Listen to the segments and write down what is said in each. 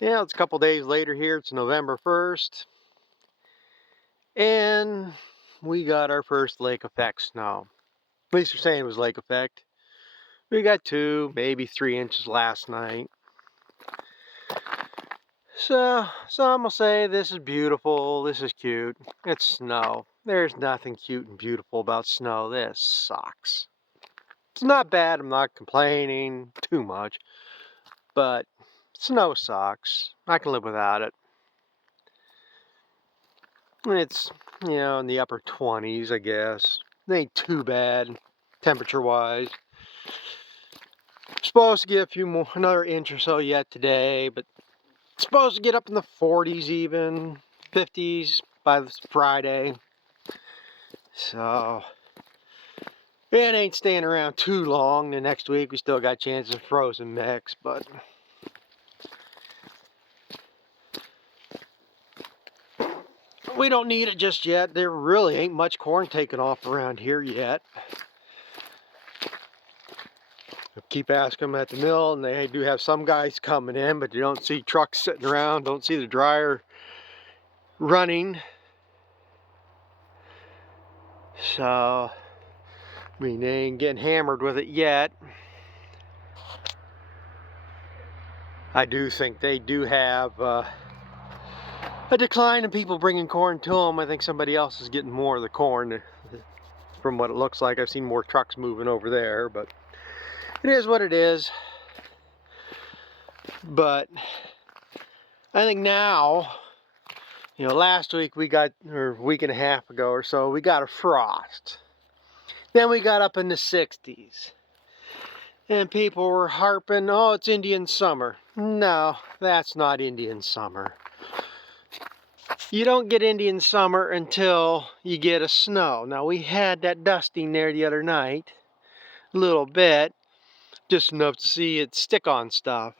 Yeah, it's a couple days later here. It's November 1st. And we got our first lake effect snow. At least they're saying it was lake effect. We got 2, maybe 3 inches last night. So some will say this is beautiful, this is cute. It's snow. There's nothing cute and beautiful about snow. This sucks. It's not bad, I'm not complaining too much. But snow sucks. I can live without it. It's, in the upper 20s, I guess. It ain't too bad, temperature-wise. Supposed to get a few more, another inch or so yet today, but it's supposed to get up in the 40s even, 50s by Friday. So, it ain't staying around too long. The next week we still got chances of frozen mix, but we don't need it just yet. There really ain't much corn taken off around here yet. I keep asking them at the mill, and they do have some guys coming in, but you don't see trucks sitting around, don't see the dryer running. So, I mean, they ain't getting hammered with it yet. I do think they do have a decline in people bringing corn to them. I think somebody else is getting more of the corn from what it looks like. I've seen more trucks moving over there, but it is what it is. But I think now, last week we got, or a week and a half ago or so, we got a frost. Then we got up in the 60s. And people were harping, oh, it's Indian summer. No, that's not Indian summer. You don't get Indian summer until you get a snow. Now, we had that dusting there the other night, a little bit, just enough to see it stick on stuff.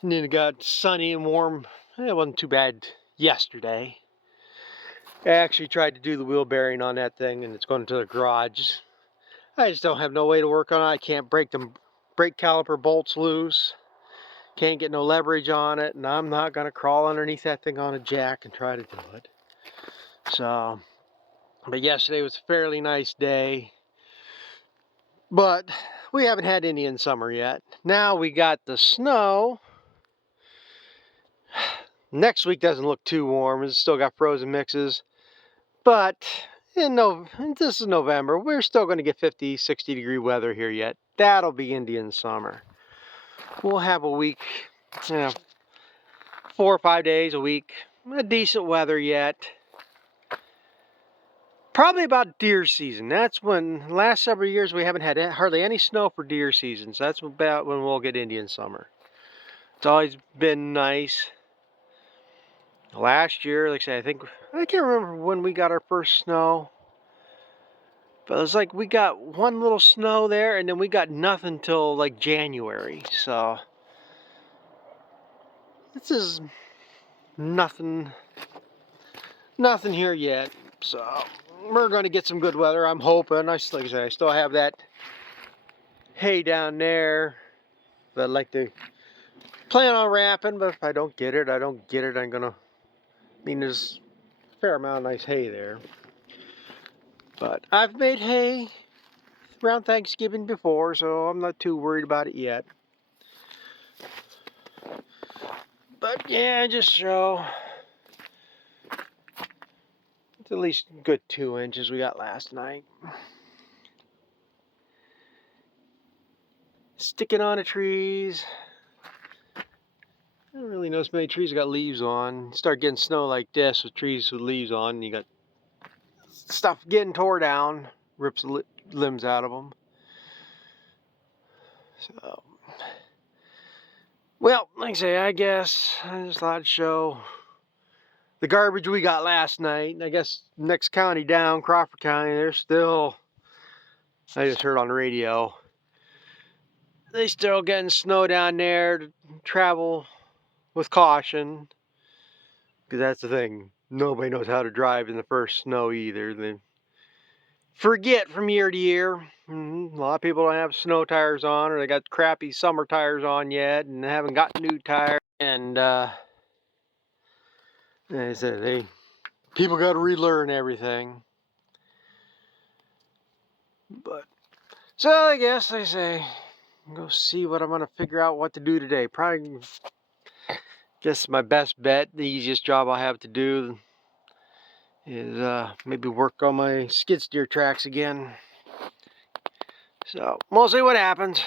And then it got sunny and warm. It wasn't too bad yesterday. I actually tried to do the wheel bearing on that thing, and it's going to the garage. I just don't have no way to work on it. I can't break the brake caliper bolts loose. Can't get no leverage on it, and I'm not going to crawl underneath that thing on a jack and try to do it. So, but yesterday was a fairly nice day. But we haven't had Indian summer yet. Now we got the snow. Next week doesn't look too warm. It's still got frozen mixes. But this is November. We're still going to get 50, 60 degree weather here yet. That'll be Indian summer. We'll have a week, 4 or 5 days a week. Decent weather yet. Probably about deer season. That's when, last several years, we haven't had hardly any snow for deer season. So that's about when we'll get Indian summer. It's always been nice. Last year, like I say, I can't remember when we got our first snow. But it was like we got one little snow there, and then we got nothing till like January. So this is nothing here yet. So we're going to get some good weather. I'm hoping. Like I say, I still have that hay down there that I'd like to plan on wrapping. But if I don't get it, I don't get it. I'm gonna. There's a fair amount of nice hay there. But I've made hay around Thanksgiving before, so I'm not too worried about it yet. But yeah, just so it's at least a good 2 inches we got last night. Sticking on the trees. I don't really notice many trees got leaves on. You start getting snow like this with trees with leaves on, and you got stuff getting tore down, rips the limbs out of them. So, well, like I say, I guess I just thought I'd show the garbage we got last night. I guess next county down, Crawford County, they're still, I just heard on the radio, they still getting snow down there to travel with caution. Because that's the thing, nobody knows how to drive in the first snow either. They forget from year to year. A lot of people don't have snow tires on, or they got crappy summer tires on yet and haven't got new tires. And they said people got to relearn everything. But so I guess I say go see what I'm gonna figure out what to do today. Probably just my best bet. The easiest job I have to do is maybe work on my skid steer tracks again. So we'll see what happens.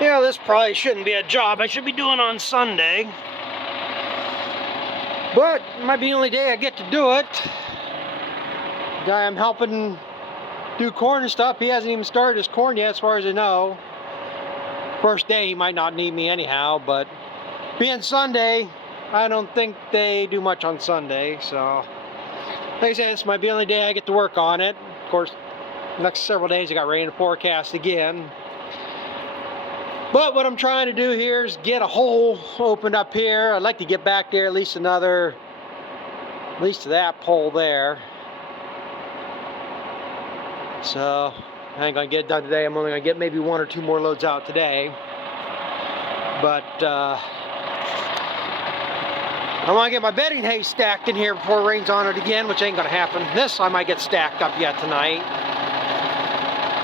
Yeah, this probably shouldn't be a job I should be doing on Sunday. But it might be the only day I get to do it. The guy I'm helping do corn and stuff, he hasn't even started his corn yet as far as I know. First day he might not need me anyhow, but being Sunday, I don't think they do much on Sunday, so like I said, this might be the only day I get to work on it. Of course, next several days I got rain in the forecast again. But what I'm trying to do here is get a hole opened up here. I'd like to get back there at least to that pole there. So I ain't gonna get it done today. I'm only gonna get maybe 1 or 2 more loads out today. But I want to get my bedding hay stacked in here before it rains on it again, which ain't gonna happen. This I might get stacked up yet tonight.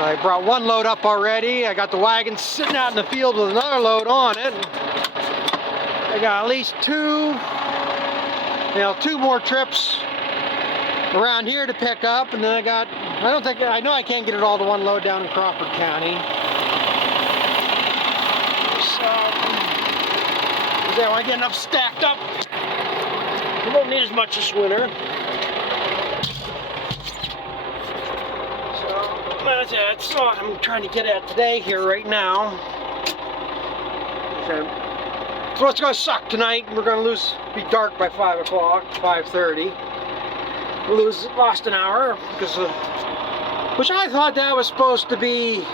I brought 1 load up already. I got the wagon sitting out in the field with another load on it. I got at least 2 You know, 2 more trips around here to pick up, and then I know I can't get it all to one load down in Crawford County. So, I want to get enough stacked up. We won't need as much this winter. So, that's what I'm trying to get at today here right now. So it's going to suck tonight. We're going to be dark by 5 o'clock, 5:30. Lost an hour, because which I thought that was supposed to be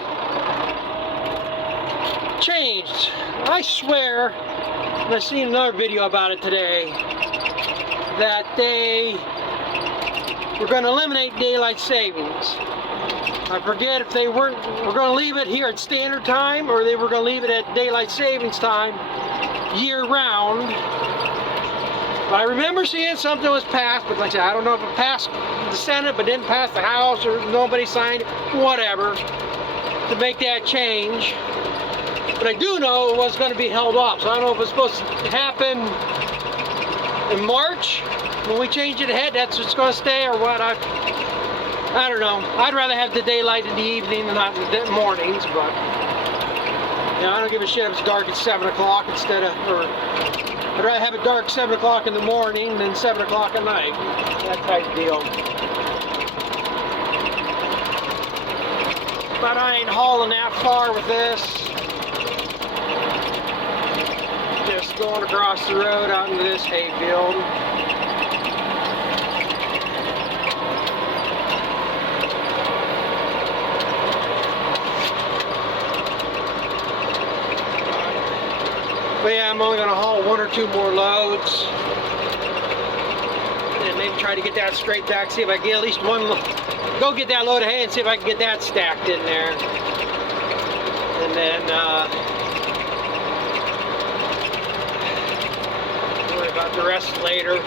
changed. I swear, and I seen another video about it today, that they were going to eliminate daylight savings. I forget if they were going to leave it here at standard time, or they were going to leave it at daylight savings time year round. I remember seeing something was passed, but like I said, I don't know if it passed the Senate but didn't pass the House, or nobody signed it, whatever, to make that change. But I do know it was going to be held off, so I don't know if it's supposed to happen in March when we change it ahead. That's what's going to stay, or what? I don't know. I'd rather have the daylight in the evening than not in the mornings, but you know, I don't give a shit if it's dark at 7 o'clock instead of, or I'd rather have it dark 7 o'clock in the morning than 7 o'clock at night. That type of deal. But I ain't hauling that far with this. Just going across the road out into this hayfield. But yeah, I'm only going to haul 1 or 2 more loads, and maybe try to get that straight back, see if I can get at least one, go get that load of hay and see if I can get that stacked in there. And then worry about the rest later.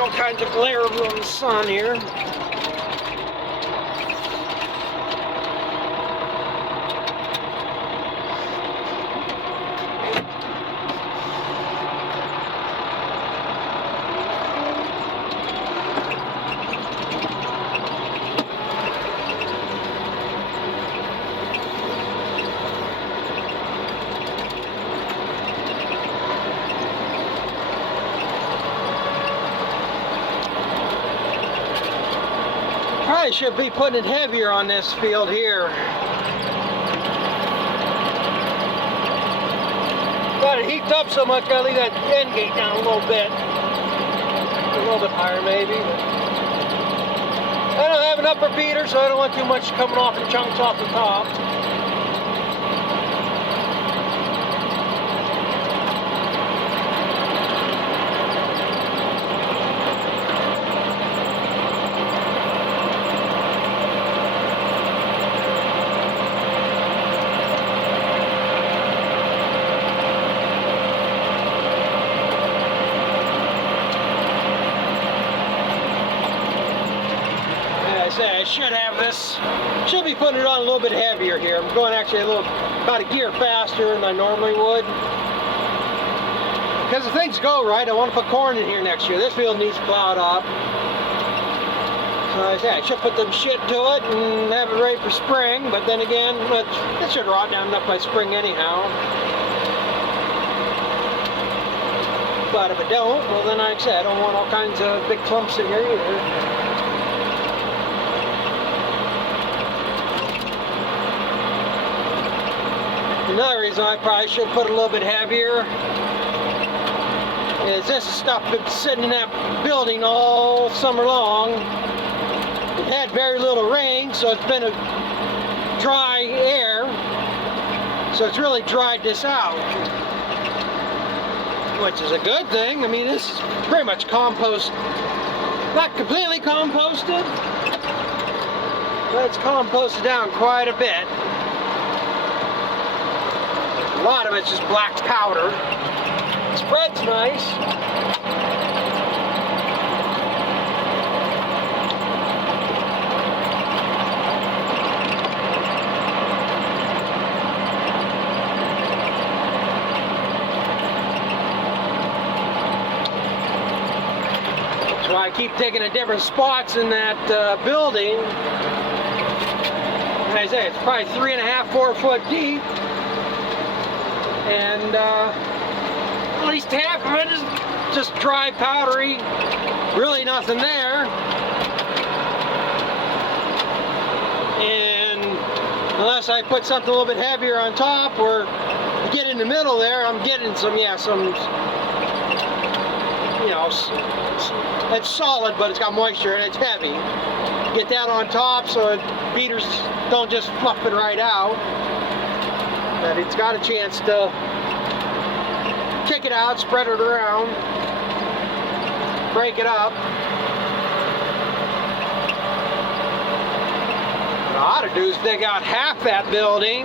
All kinds of glare on the sun here. Probably should be putting it heavier on this field here. But it heats up so much, gotta leave that end gate down a little bit higher maybe. I don't have an upper feeder, so I don't want too much coming off in chunks off the top. I should have this, should be putting it on a little bit heavier here. I'm going actually about a gear faster than I normally would. Because if things go right, I want to put corn in here next year. This field needs plowed up. So I say I should put some shit to it and have it ready for spring, but then again, it should rot down enough by spring anyhow. But if it don't, well then like I said, I don't want all kinds of big clumps in here either. Another reason I probably should put a little bit heavier is this stuff been sitting in that building all summer long. We've had very little rain, so it's been a dry air, so it's really dried this out, which is a good thing. I mean, this is pretty much compost, not completely composted, but it's composted down quite a bit. A lot of it's just black powder. The spread's nice. I keep digging at different spots in that building. And I say it's probably 3.5, 4 foot deep. And at least half of it is just dry, powdery, really nothing there. And unless I put something a little bit heavier on top, or get in the middle there, I'm getting some, you know, it's solid, but it's got moisture and it's heavy. Get that on top so beaters don't just fluff it right out. But it's got a chance to kick it out, spread it around, break it up. What I ought to do is dig out half that building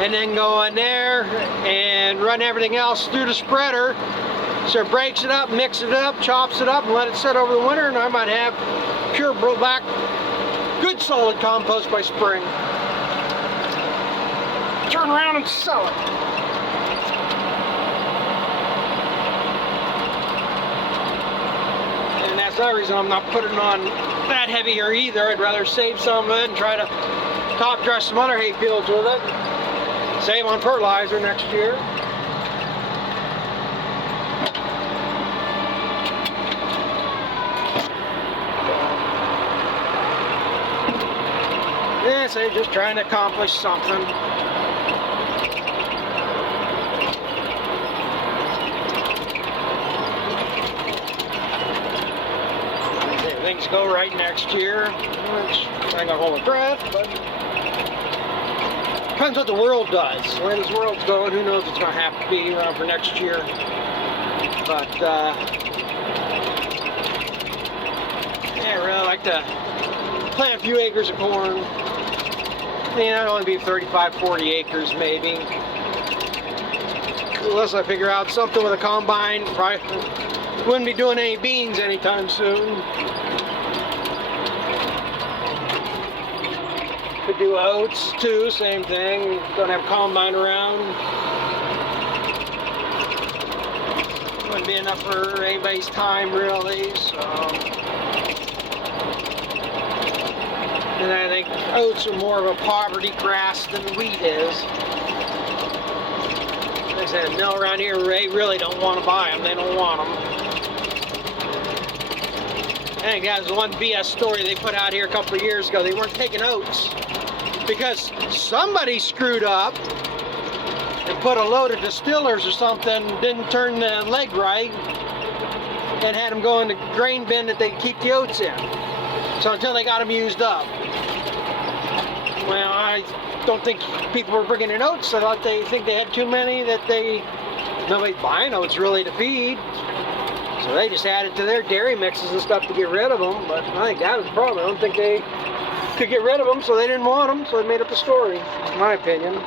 and then go in there and run everything else through the spreader, so it breaks it up, mixes it up, chops it up, and let it sit over the winter, and I might have pure black, good solid compost by spring. Turn around and sell it. And that's the reason I'm not putting on that heavier either. I'd rather save some of it and try to top dress some other hay fields with it. Save on fertilizer next year. Yeah, so just trying to accomplish something. Things go right next year, which I ain't gonna hold my breath, but depends what the world does. The way this world's going, who knows what's gonna have to be around for next year. But yeah, I really like to plant a few acres of corn. I'd only be 35, 40 acres maybe. Unless I figure out something with a combine, probably wouldn't be doing any beans anytime soon. Could do oats too, same thing. Don't have a combine around. Wouldn't be enough for anybody's time really, so. And I think oats are more of a poverty grass than wheat is. Like I said, the mill around here, they really don't want to buy them. They don't want them. I think that was the one BS story they put out here a couple of years ago. They weren't taking oats because somebody screwed up and put a load of distillers or something, didn't turn the leg right, and had them go in the grain bin that they keep the oats in. So until they got them used up. Well, I don't think people were bringing in oats. I thought they think they had too many that nobody's buying oats really to feed. So they just added to their dairy mixes and stuff to get rid of them. But I think that was the problem. I don't think they could get rid of them, so they didn't want them. So they made up a story, in my opinion.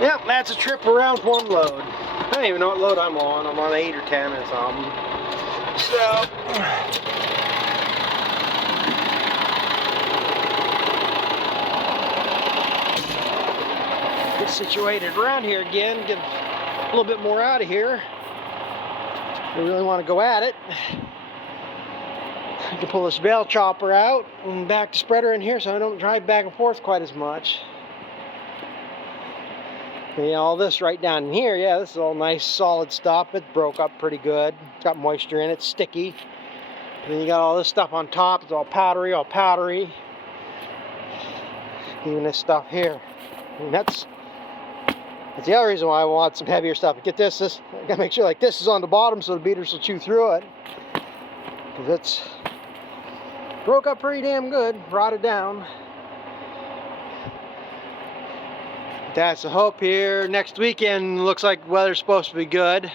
Yep, that's a trip around one load. I don't even know what load I'm on. I'm on 8 or 10 or something. So, get situated around here again. Get a little bit more out of here. We really want to go at it. I can pull this bale chopper out and back the spreader in here so I don't drive back and forth quite as much. Yeah, all this right down in here, yeah, this is all nice solid stuff. It broke up pretty good. It's got moisture in it, sticky. And then you got all this stuff on top. It's all powdery, all powdery. Even this stuff here. I mean, That's the other reason why I want some heavier stuff. Get this I gotta make sure like this is on the bottom so the beaters will chew through it. Because it's broke up pretty damn good, rotted down. That's the hope here. Next weekend looks like weather's supposed to be good.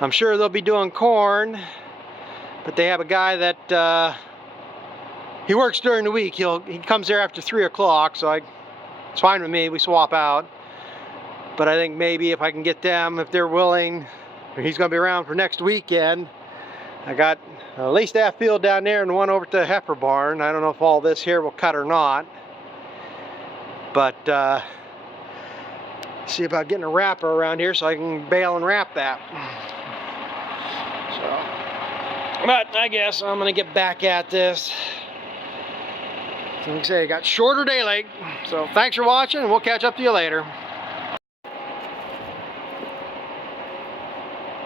I'm sure they'll be doing corn, but they have a guy that he works during the week. He comes there after 3 o'clock, so it's fine with me. We swap out. But I think maybe if I can get them, if they're willing, he's going to be around for next weekend. I got at least half field down there and one over to the heifer barn. I don't know if all this here will cut or not. But see about getting a wrapper around here so I can bale and wrap that. So, but I guess I'm going to get back at this. So like I say, I got shorter daylight. So thanks for watching, and we'll catch up to you later.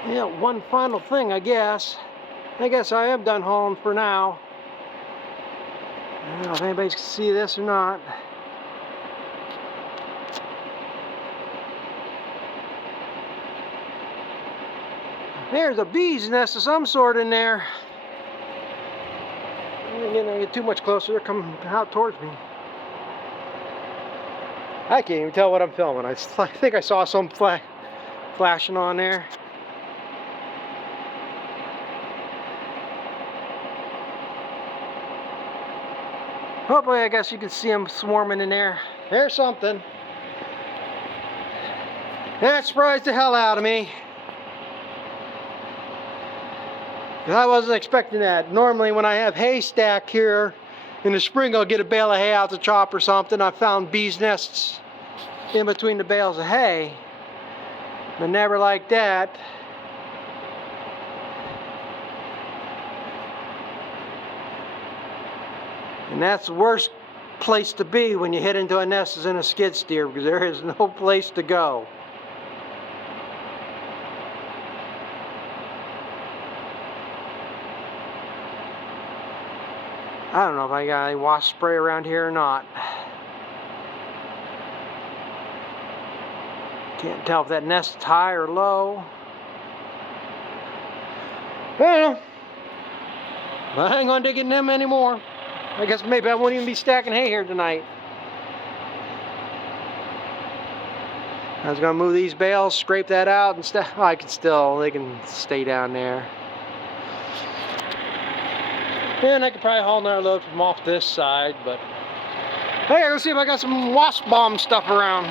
Yeah, one final thing, I guess. I am done hauling for now. I don't know if anybody can see this or not. There's a bee's nest of some sort in there. Again, I get too much closer, they're coming out towards me. I can't even tell what I'm filming. I think I saw some flashing on there. Hopefully, I guess you can see them swarming in there. There's something. That surprised the hell out of me. I wasn't expecting that. Normally when I have hay stacked here in the spring, I'll get a bale of hay out the chop or something. I found bees nests in between the bales of hay, but never like that. And that's the worst place to be when you hit into a nest is in a skid steer, because there is no place to go. I don't know if I got any wasp spray around here or not. Can't tell if that nest is high or low. Well, I ain't gonna dig in them anymore. I guess maybe I won't even be stacking hay here tonight. I was gonna move these bales, scrape that out, and stuff. Oh, they can stay down there. And I could probably haul another load from off this side, but hey, let's see if I got some wasp bomb stuff around.